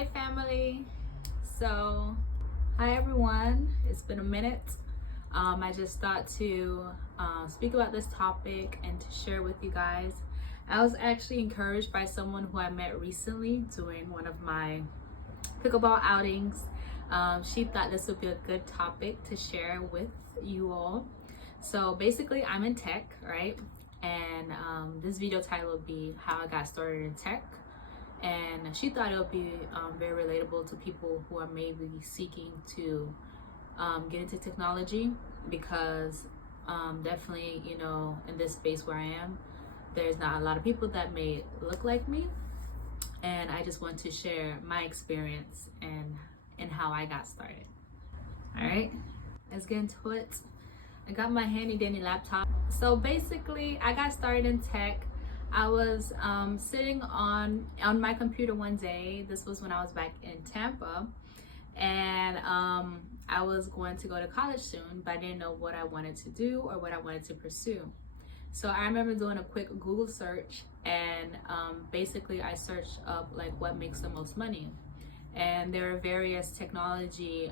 Hey family. So hi everyone, it's been a minute. I just thought to speak about this topic and to share with you guys. I was actually encouraged by someone who I met recently during one of my pickleball outings. She thought this would be a good topic to share with you all. So basically I'm in tech, right? And this video title would be how I got started in tech. And she thought it would be very relatable to people who are maybe seeking to get into technology, because definitely, you know, in this space where I am, there's not a lot of people that may look like me, and I just want to share my experience and how I got started. All right, let's get into it. I got my handy dandy laptop. So basically I got started in tech. I was sitting on my computer one day. This was when I was back in Tampa, and I was going to go to college soon, but I didn't know what I wanted to do or what I wanted to pursue. So I remember doing a quick Google search, and basically I searched up like what makes the most money, and there are various technology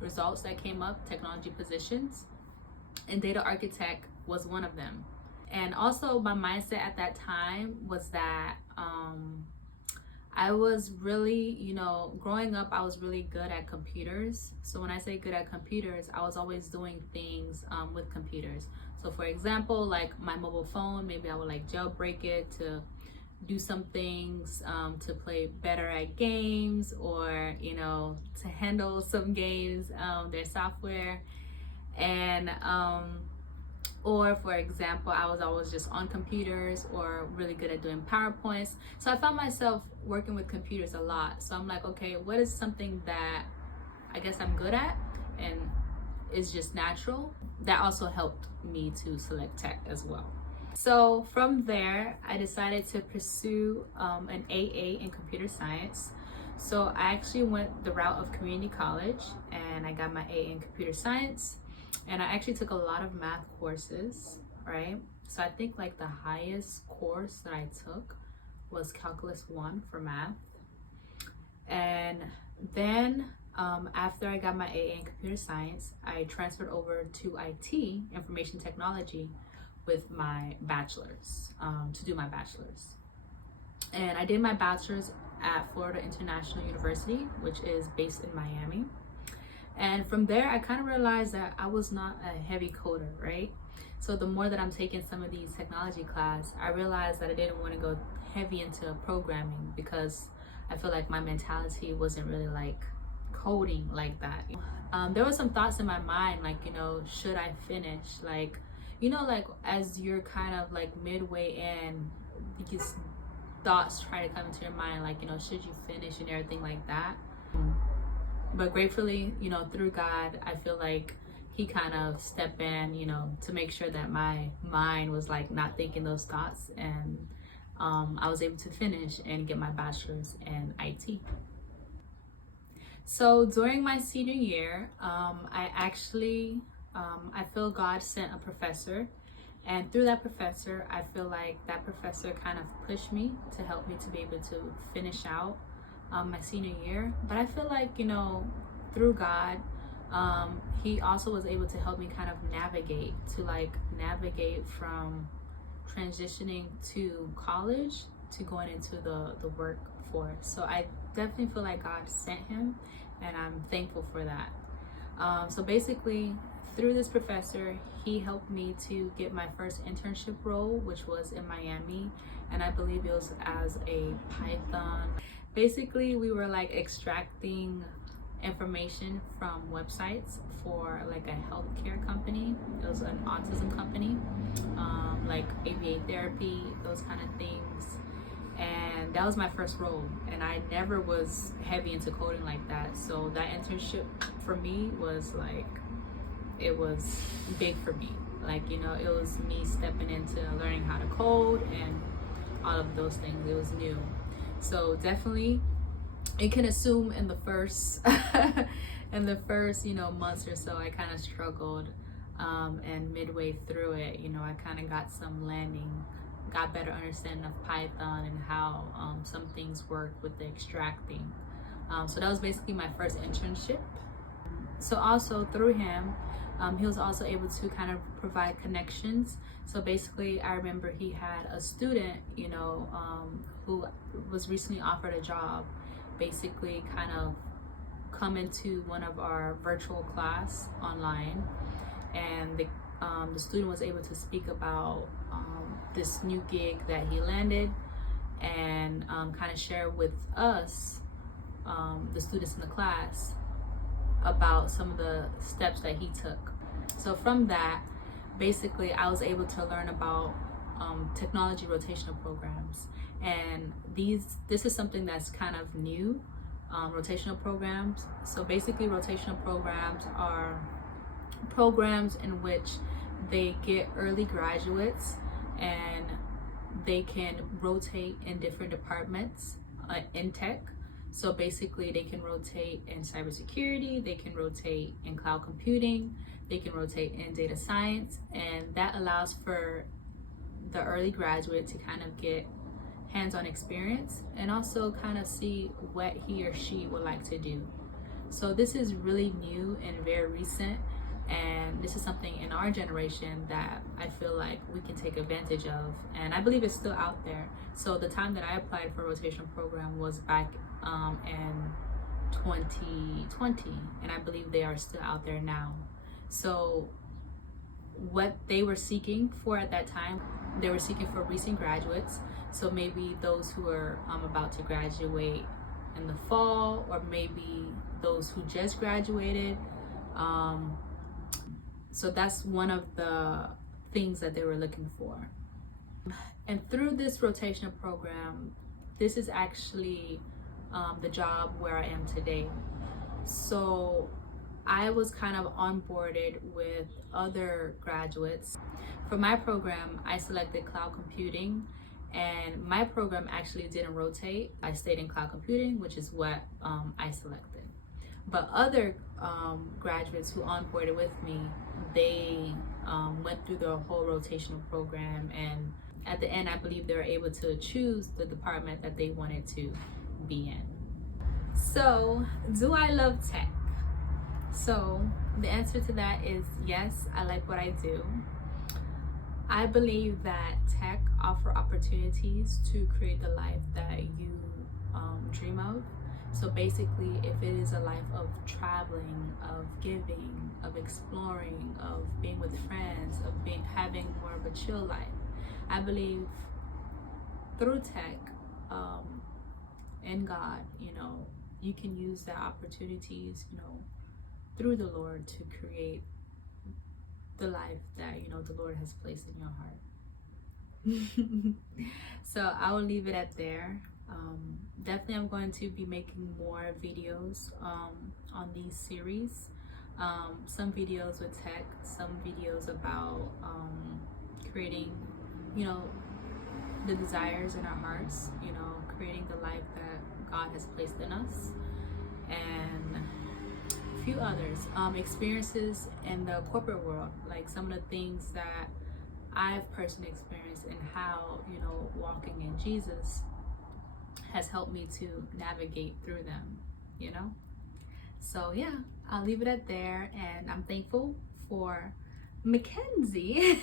results that came up, technology positions, and data architect was one of them. And also my mindset at that time was that I was really, you know, growing up, I was really good at computers. So when I say good at computers, I was always doing things with computers. So for example, like my mobile phone, maybe I would like jailbreak it to do some things, to play better at games, or, you know, to handle some games, their software. And or for example, I was always just on computers or really good at doing PowerPoints. So I found myself working with computers a lot. So I'm like, okay, what is something that I guess I'm good at and is just natural? That also helped me to select tech as well. So from there, I decided to pursue an AA in computer science. So I actually went the route of community college, and I got my AA in computer science. And I actually took a lot of math courses, right? So I think like the highest course that I took was Calculus 1 for math. And then after I got my AA in computer science, I transferred over to IT, information technology, with my bachelor's, to do my bachelor's. And I did my bachelor's at Florida International University, which is based in Miami. And from there, I kind of realized that I was not a heavy coder, right? So the more that I'm taking some of these technology classes, I realized that I didn't want to go heavy into programming, because I feel like my mentality wasn't really like coding like that. There were some thoughts in my mind, like, you know, should I finish? Like, you know, like as you're kind of like midway in, these thoughts try to come into your mind, like, you know, should you finish and everything like that. But gratefully, you know, through God, I feel like he kind of stepped in, you know, to make sure that my mind was like not thinking those thoughts. And I was able to finish and get my bachelor's in IT. So during my senior year, I feel God sent a professor. And through that professor, I feel like that professor kind of pushed me to help me to be able to finish out my senior year. But I feel like, you know, through God, he also was able to help me kind of navigate from transitioning to college to going into the workforce. So I definitely feel like God sent him, and I'm thankful for that. So basically, through this professor, he helped me to get my first internship role, which was in Miami, and I believe it was as a Python. Basically, we were like extracting information from websites for like a healthcare company. It was an autism company, like ABA therapy, those kind of things. And that was my first role, and I never was heavy into coding like that. So that internship for me was like, it was big for me. Like, you know, it was me stepping into learning how to code and all of those things. It was new. So definitely, you can assume in the first you know, months or so, I kind of struggled, and midway through it, you know, I kind of got some landing got better understanding of Python and how some things work with the extracting. So that was basically my first internship. So also through him, he was also able to kind of provide connections. So basically, I remember he had a student, who was recently offered a job, basically kind of come into one of our virtual class online, and the student was able to speak about this new gig that he landed, and kind of share with us, the students in the class, about some of the steps that he took. So from that, basically I was able to learn about technology rotational programs, and this is something that's kind of new, rotational programs. So basically rotational programs are programs in which they get early graduates and they can rotate in different departments in tech. So basically they can rotate in cybersecurity, they can rotate in cloud computing, they can rotate in data science, and that allows for the early graduate to kind of get hands-on experience and also kind of see what he or she would like to do. So this is really new and very recent, and this is something in our generation that I feel like we can take advantage of, and I believe it's still out there. So the time that I applied for a rotational program was back in 2020, and I believe they are still out there now. So what they were seeking for at that time, they were seeking for recent graduates, so maybe those who are about to graduate in the fall, or maybe those who just graduated. So that's one of the things that they were looking for. And through this rotational program, this is actually the job where I am today. So I was kind of onboarded with other graduates. For my program, I selected cloud computing, and my program actually didn't rotate. I stayed in cloud computing, which is what I selected. But other graduates who onboarded with me, they went through the whole rotational program, and at the end, I believe they were able to choose the department that they wanted to be in. So, do I love tech? So, the answer to that is yes, I like what I do. I believe that tech offers opportunities to create the life that you dream of. So basically, if it is a life of traveling, of giving, of exploring, of being with friends, of having more of a chill life, I believe through tech, and God, you can use the opportunities, through the Lord to create the life that, the Lord has placed in your heart. So I will leave it at there. Definitely I'm going to be making more videos on these series. Some videos with tech, some videos about creating, the desires in our hearts, creating the life that God has placed in us, and a few others, experiences in the corporate world, like some of the things that I've personally experienced and how, walking in Jesus has helped me to navigate through them, So yeah, I'll leave it at there, and I'm thankful for Mackenzie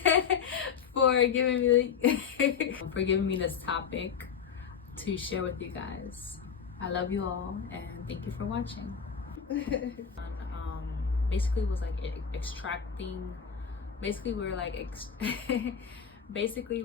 for giving me this topic to share with you guys. I love you all, and thank you for watching. Basically was like extracting. Basically we were like basically